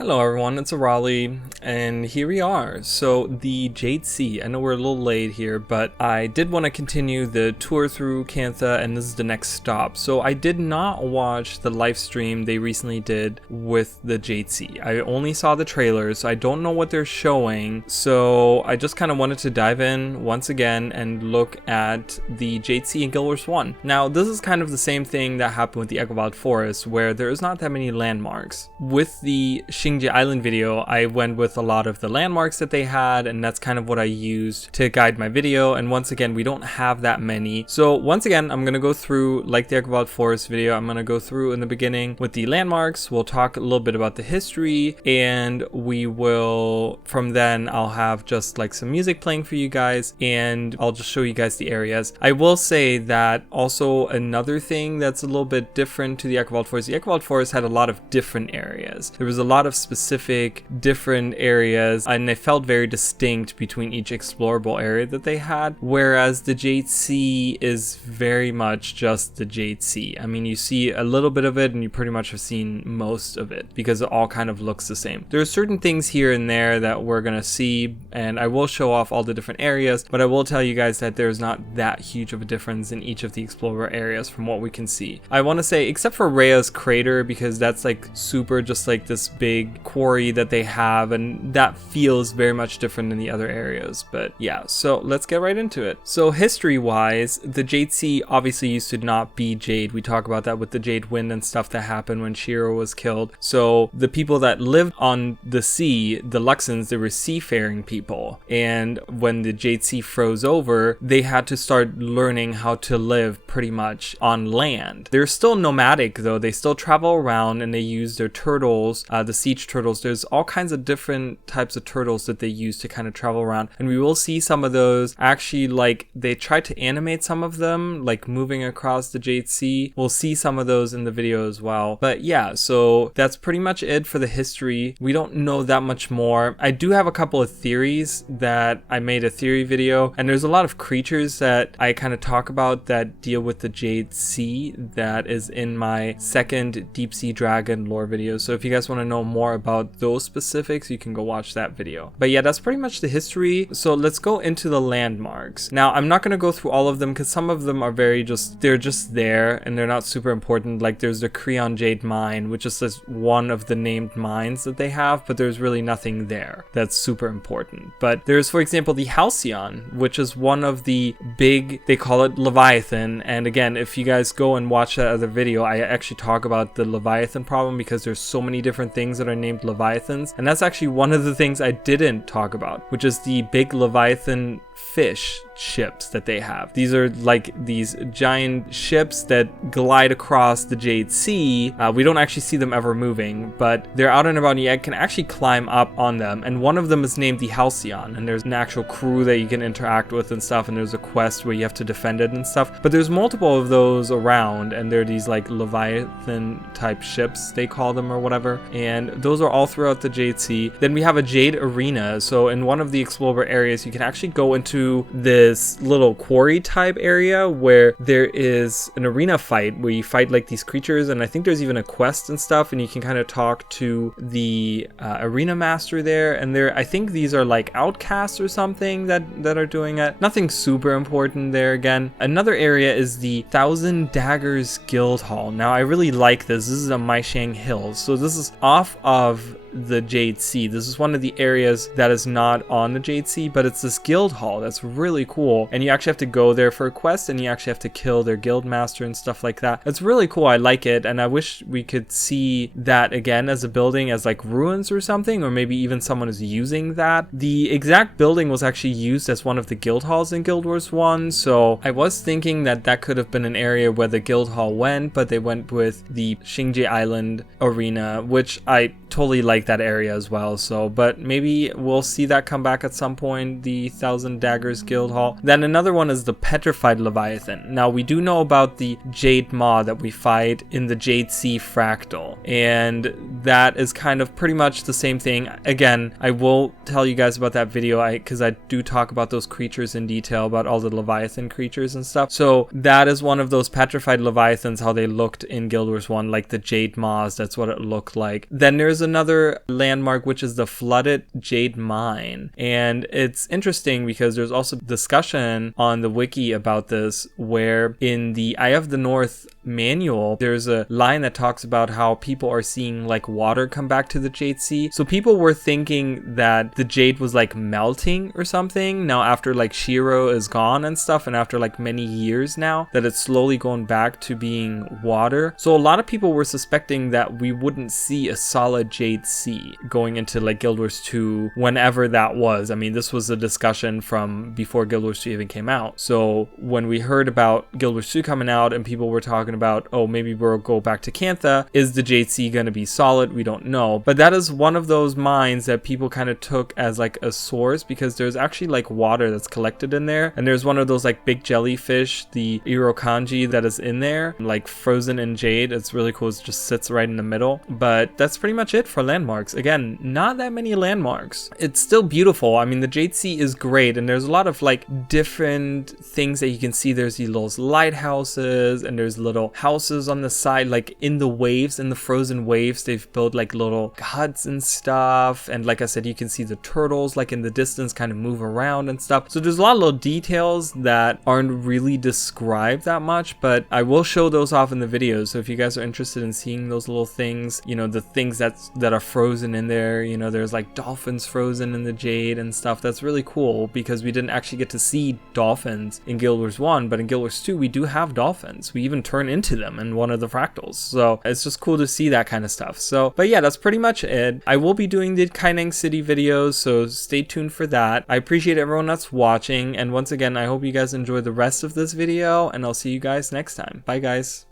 Hello everyone, it's Raleigh, and here we are. So the Jade Sea, I know we're a little late here, but I did want to continue the tour through Cantha, and this is the next stop. So I did not watch the live stream they recently did with the Jade Sea. I only saw the trailers, so I don't know what they're showing. So I just kind of wanted to dive in once again and look at the Jade Sea in Guild Wars 1. Now this is kind of the same thing that happened with the Echowild Forest, where there is not that many landmarks. With the Jade Island video, I went with a lot of the landmarks that they had, and that's kind of what I used to guide my video. And once again, we don't have that many. So once again, I'm going to go through, like the Echowild Forest video, I'm going to go through in the beginning with the landmarks. We'll talk a little bit about the history, and we will, from then, I'll have just like some music playing for you guys, and I'll just show you guys the areas. I will say that also another thing that's a little bit different to the Echowild Forest, the Echowild Forest had a lot of different areas. There was a lot of specific different areas, and they felt very distinct between each explorable area that they had, whereas the Jade Sea is very much just the Jade Sea. I mean, you see a little bit of it and you pretty much have seen most of it because it all kind of looks the same. There are certain things here and there that we're gonna see, and I will show off all the different areas, but I will tell you guys that there's not that huge of a difference in each of the explorer areas from what we can see. I want to say, except for Rhea's crater, because that's like super just like this big quarry that they have, and that feels very much different than the other areas. But yeah, so let's get right into it. So history wise, the Jade Sea obviously used to not be Jade. We talk about that with the Jade Wind and stuff that happened when Shiro was killed. So the people that lived on the sea, the Luxons, they were seafaring people, and when the Jade Sea froze over, they had to start learning how to live pretty much on land. They're still nomadic though. They still travel around, and they use their turtles, the siege turtles. There's all kinds of different types of turtles that they use to kind of travel around, and we will see some of those. Actually, like, they tried to animate some of them like moving across the Jade Sea. We'll see some of those in the video as well. But yeah, so that's pretty much it for the history. We don't know that much more. I do have a couple of theories that I made a theory video, and there's a lot of creatures that I kind of talk about that deal with the Jade Sea that is in my second Deep Sea Dragon lore video. So if you guys want to know more about those specifics, you can go watch that video. But yeah, that's pretty much the history. So let's go into the landmarks. Now, I'm not going to go through all of them because some of them are they're just there and they're not super important. Like there's the Creon Jade Mine, which is just one of the named mines that they have, but there's really nothing there that's super important. But there's, for example, the Halcyon, which is one of the big, they call it Leviathan. And again, if you guys go and watch that other video, I actually talk about the Leviathan problem because there's so many different things that are named Leviathans, and that's actually one of the things I didn't talk about, which is the big Leviathan fish ships that they have. These are like these giant ships that glide across the Jade Sea. We don't actually see them ever moving, but they're out and about, and you can actually climb up on them, and one of them is named the Halcyon, and there's an actual crew that you can interact with and stuff, and there's a quest where you have to defend it and stuff. But there's multiple of those around, and they're these like Leviathan type ships, they call them, or whatever, and those are all throughout the Jade Sea. Then we have a Jade Arena. So in one of the explorer areas, you can actually go into this little quarry type area where there is an arena fight where you fight like these creatures, and I think there's even a quest and stuff, and you can kind of talk to the arena master there, and I think these are like outcasts or something that are doing it. Nothing super important there. Again, another area is the Thousand Daggers Guild Hall. Now I really like this. This is on Maishang Hills, so this is off of the Jade Sea. This is one of the areas that is not on the Jade Sea, but it's this guild hall that's really cool, and you actually have to go there for a quest, and you actually have to kill their guild master and stuff like that. It's really cool. I like it, and I wish we could see that again as a building, as like ruins or something, or maybe even someone is using that. The exact building was actually used as one of the guild halls in Guild Wars 1, so I was thinking that that could have been an area where the guild hall went, but they went with the Jade Island arena, which I totally like that area as well. So, but maybe we'll see that come back at some point, the Thousand Daggers Guild Hall. Then another one is the Petrified Leviathan. Now we do know about the Jade Maw that we fight in the Jade Sea Fractal, and that is kind of pretty much the same thing. Again, I will tell you guys about that video because I do talk about those creatures in detail, about all the Leviathan creatures and stuff. So that is one of those Petrified Leviathans, how they looked in Guild Wars 1, like the Jade Maws. That's what it looked like. Then there's another another landmark, which is the flooded jade mine. And it's interesting because there's also discussion on the wiki about this, where in the Eye of the North manual, there's a line that talks about how people are seeing like water come back to the Jade Sea. So people were thinking that the jade was like melting or something now after like Shiro is gone and stuff, and after like many years now that it's slowly going back to being water. So a lot of people were suspecting that we wouldn't see a solid Jade Sea going into like Guild Wars 2 whenever that was. I mean, this was a discussion from before Guild Wars 2 even came out. So when we heard about Guild Wars 2 coming out and people were talking about, oh, maybe we'll go back to Cantha, is the Jade Sea going to be solid? We don't know. But that is one of those mines that people kind of took as like a source, because there's actually like water that's collected in there, and there's one of those like big jellyfish, the Irokanji, that is in there, like frozen in jade. It's really cool. It just sits right in the middle. But that's pretty much it for landmarks. Again, not that many landmarks. It's still beautiful. I mean, the Jade Sea is great, and there's a lot of like different things that you can see. There's these little lighthouses, and there's little houses on the side, like in the waves, in the frozen waves. They've built like little huts and stuff, and like I said, you can see the turtles like in the distance kind of move around and stuff. So there's a lot of little details that aren't really described that much, but I will show those off in the videos. So if you guys are interested in seeing those little things, you know, the things that are frozen in there, you know, there's like dolphins frozen in the jade and stuff. That's really cool because we didn't actually get to see dolphins in Guild Wars 1, but in Guild Wars 2 we do have dolphins. We even turn into them in one of the fractals. So it's just cool to see that kind of stuff. So, but yeah, that's pretty much it. I will be doing the Kaineng City videos, so stay tuned for that. I appreciate everyone that's watching, and once again, I hope you guys enjoy the rest of this video, and I'll see you guys next time. Bye guys.